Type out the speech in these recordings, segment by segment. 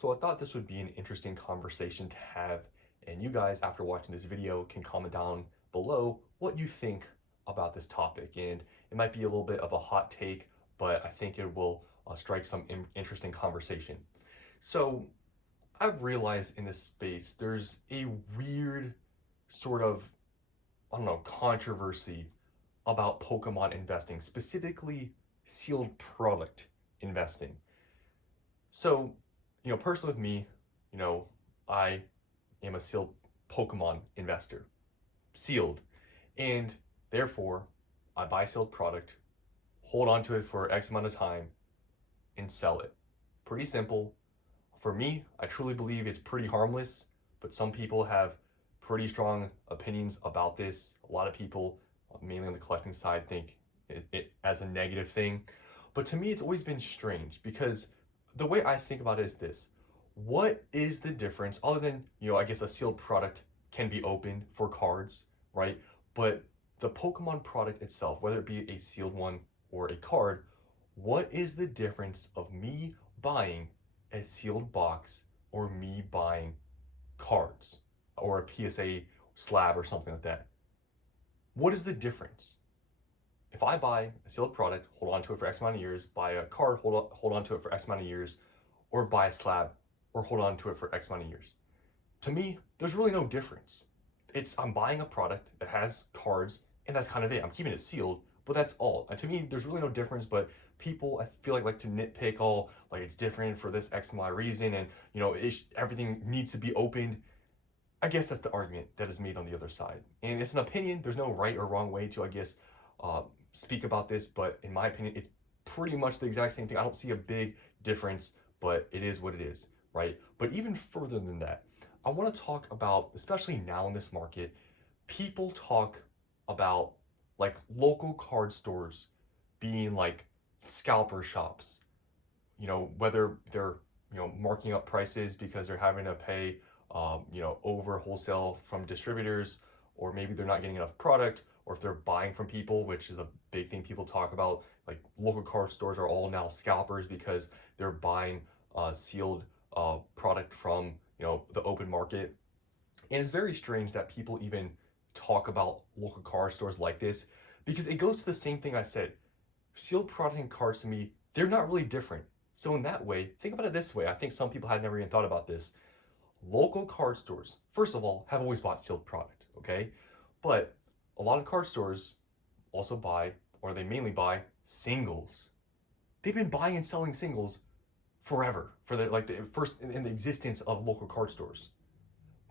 So I thought this would be an interesting conversation to have, and you guys, after watching this video, can comment down below what you think about this topic. And it might be a little bit of a hot take, but I think it will strike some interesting conversation. So I've realized in this space, there's a weird sort of, I don't know, controversy about Pokemon investing, specifically sealed product investing. So, personally with me, you know, I am a sealed Pokemon investor, sealed, and therefore I buy sealed product, hold on to it for X amount of time, and sell it. Pretty simple. For me, I truly believe it's pretty harmless, but some people have pretty strong opinions about this. A lot of people, mainly on the collecting side, think it as a negative thing. But to me, it's always been strange because the way I think about it is this. What is the difference other than, I guess a sealed product can be opened for cards, right? But the Pokemon product itself, whether it be a sealed one or a card, what is the difference of me buying a sealed box or me buying cards or a PSA slab or something like that? What is the difference? If I buy a sealed product, hold on to it for X amount of years, buy a card, hold on to it for X amount of years, or buy a slab or hold on to it for X amount of years. To me, there's really no difference. I'm buying a product that has cards, and that's kind of it. I'm keeping it sealed, but that's all. And to me, there's really no difference, but people, I feel like to nitpick all, like it's different for this X and Y reason, and everything needs to be opened. I guess that's the argument that is made on the other side. And it's an opinion. There's no right or wrong way to, I guess, speak about this, but in my opinion, it's pretty much the exact same thing. I don't see a big difference, but it is what it is, right? But even further than that, I want to talk about, especially now in this market, people talk about like local card stores being like scalper shops, whether they're, marking up prices because they're having to pay, over wholesale from distributors, or maybe they're not getting enough product, or if they're buying from people, which is a big thing people talk about. Like local card stores are all now scalpers because they're buying sealed product from the open market. And it's very strange that people even talk about local card stores like this because it goes to the same thing I said. Sealed product and cards to me, they're not really different. So in that way, think about it this way. I think some people had never even thought about this. Local card stores, first of all, have always bought sealed product, okay? But a lot of card stores also buy, or they mainly buy, singles. They've been buying and selling singles forever, for the first in the existence of local card stores.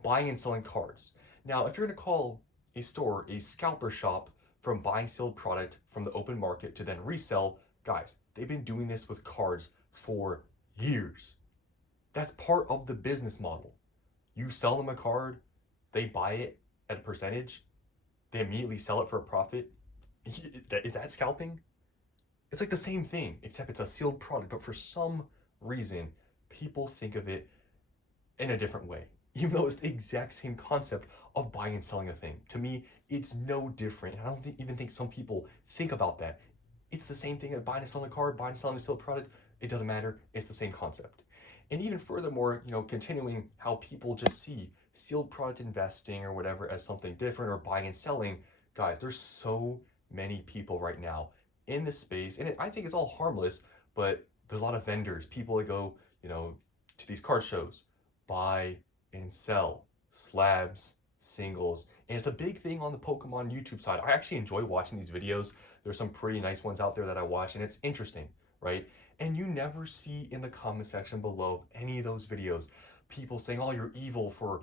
Buying and selling cards. Now, if you're going to call a store a scalper shop from buying sealed product from the open market to then resell, guys, they've been doing this with cards for years. That's part of the business model. You sell them a card, they buy it at a percentage, they immediately sell it for a profit. Is that scalping? It's like the same thing, except it's a sealed product, but for some reason, people think of it in a different way, even though it's the exact same concept of buying and selling a thing. To me, it's no different. And I don't even think some people think about that. It's the same thing as buying and selling a card, buying and selling a sealed product. It doesn't matter. It's the same concept. And even furthermore, continuing how people just see sealed product investing or whatever as something different, or buying and selling. Guys, there's so many people right now in this space, and I think it's all harmless, but there's a lot of vendors, people that go, to these card shows, buy and sell slabs, singles, and it's a big thing on the Pokemon YouTube side. I actually enjoy watching these videos. There's some pretty nice ones out there that I watch, and it's interesting, right? And you never see in the comment section below any of those videos people saying, oh, you're evil for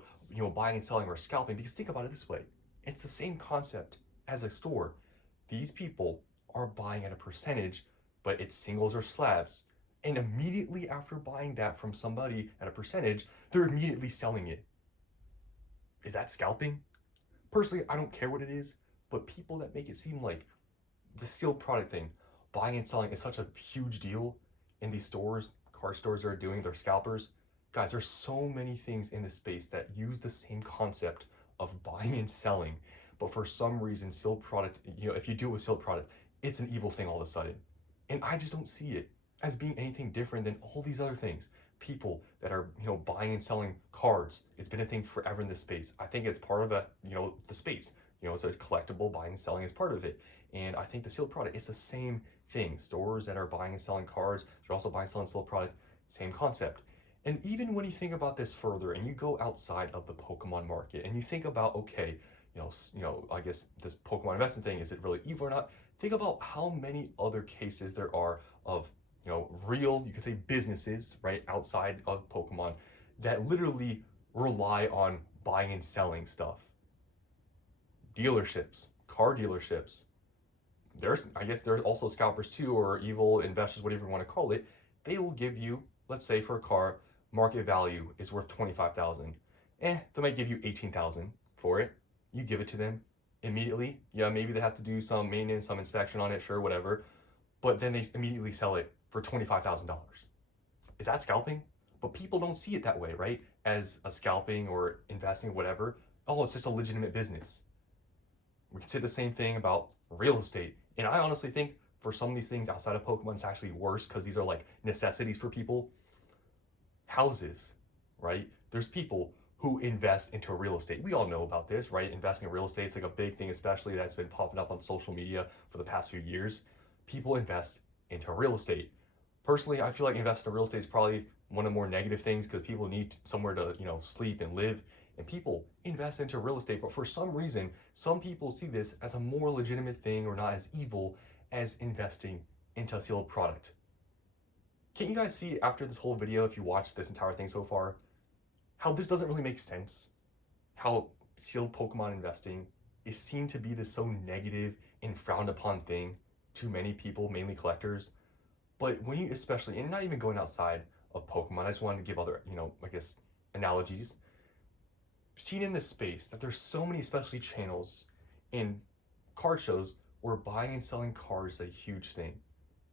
buying and selling or scalping, because think about it this way. It's the same concept as a store. These people are buying at a percentage, but it's singles or slabs. And immediately after buying that from somebody at a percentage, they're immediately selling it. Is that scalping? Personally, I don't care what it is, but people that make it seem like the sealed product thing, buying and selling, is such a huge deal in these stores, card stores are doing, they're scalpers. Guys, there's so many things in this space that use the same concept of buying and selling, but for some reason, sealed product, if you do it with sealed product, it's an evil thing all of a sudden. And I just don't see it as being anything different than all these other things. People that are, buying and selling cards. It's been a thing forever in this space. I think it's part of the space. It's a collectible. Buying and selling is part of it. And I think the sealed product, it's the same thing. Stores that are buying and selling cards, they're also buying and selling sealed product. Same concept. And even when you think about this further and you go outside of the Pokemon market and you think about, okay, I guess this Pokemon investing thing, is it really evil or not? Think about how many other cases there are of, real, you could say businesses, right, outside of Pokemon that literally rely on buying and selling stuff. Dealerships, car dealerships. I guess there's also scalpers too, or evil investors, whatever you want to call it. They will give you, let's say for a car, market value is worth 25,000. They might give you 18,000 for it. You give it to them immediately. Yeah, maybe they have to do some maintenance, some inspection on it, sure, whatever. But then they immediately sell it for $25,000. Is that scalping? But people don't see it that way, right? As a scalping or investing, whatever. Oh, it's just a legitimate business. We can say the same thing about real estate. And I honestly think for some of these things outside of Pokemon, it's actually worse because these are like necessities for people. Houses, right? There's people who invest into real estate. We all know about this, right? Investing in real estate is like a big thing, especially that's been popping up on social media for the past few years. People invest into real estate. Personally, I feel like investing in real estate is probably one of the more negative things because people need somewhere to, sleep and live. And people invest into real estate, but for some reason, some people see this as a more legitimate thing or not as evil as investing into a sealed product. Can't you guys see after this whole video, if you watch this entire thing so far, how this doesn't really make sense? How sealed Pokemon investing is seen to be this so negative and frowned upon thing to many people, mainly collectors. But when you especially, and not even going outside of Pokemon, I just wanted to give other, analogies. Seen in this space that there's so many, especially channels and card shows where buying and selling cards is a huge thing.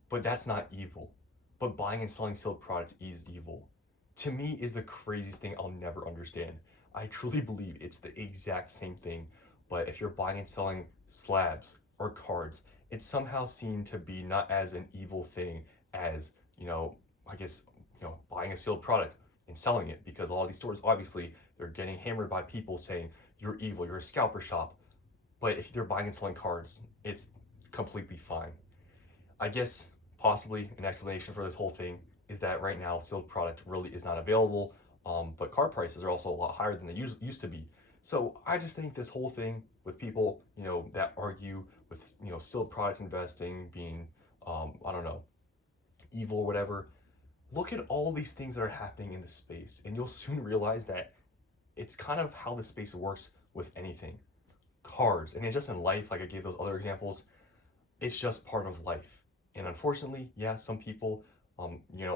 But that's not evil. But buying and selling sealed product is evil. To me, is the craziest thing I'll never understand. I truly believe it's the exact same thing, but if you're buying and selling slabs or cards, it's somehow seen to be not as an evil thing as, buying a sealed product and selling it, because a lot of these stores, obviously, they're getting hammered by people saying, you're evil, you're a scalper shop. But if they're buying and selling cards, it's completely fine. I guess possibly an explanation for this whole thing is that right now sealed product really is not available, but card prices are also a lot higher than they used to be. So I just think this whole thing with people, that argue with, sealed product investing being, evil or whatever, look at all these things that are happening in the space, and you'll soon realize that it's kind of how the space works with anything. Cars, and it's just in life, like I gave those other examples, it's just part of life. And unfortunately, yeah, some people,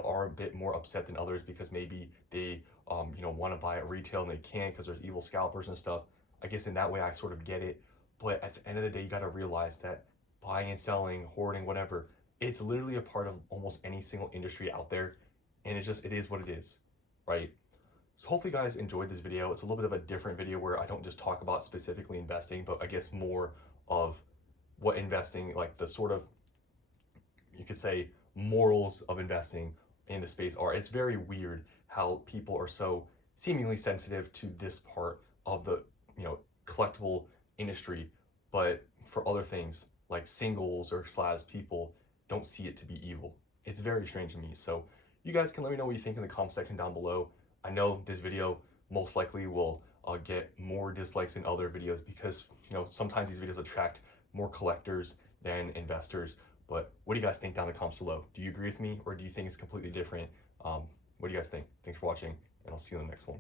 are a bit more upset than others because maybe they, want to buy at retail and they can't because there's evil scalpers and stuff. I guess in that way, I sort of get it. But at the end of the day, you got to realize that buying and selling, hoarding, whatever, it's literally a part of almost any single industry out there. And it is what it is, right? So hopefully you guys enjoyed this video. It's a little bit of a different video where I don't just talk about specifically investing, but I guess more of what investing, like the sort of, you could say, morals of investing in the space are. It's very weird how people are so seemingly sensitive to this part of the, collectible industry, but for other things like singles or slabs, people don't see it to be evil. It's very strange to me. So you guys can let me know what you think in the comment section down below. I know this video most likely will get more dislikes than other videos because, sometimes these videos attract more collectors than investors. But what do you guys think down in the comments below? Do you agree with me, or do you think it's completely different? What do you guys think? Thanks for watching, and I'll see you in the next one.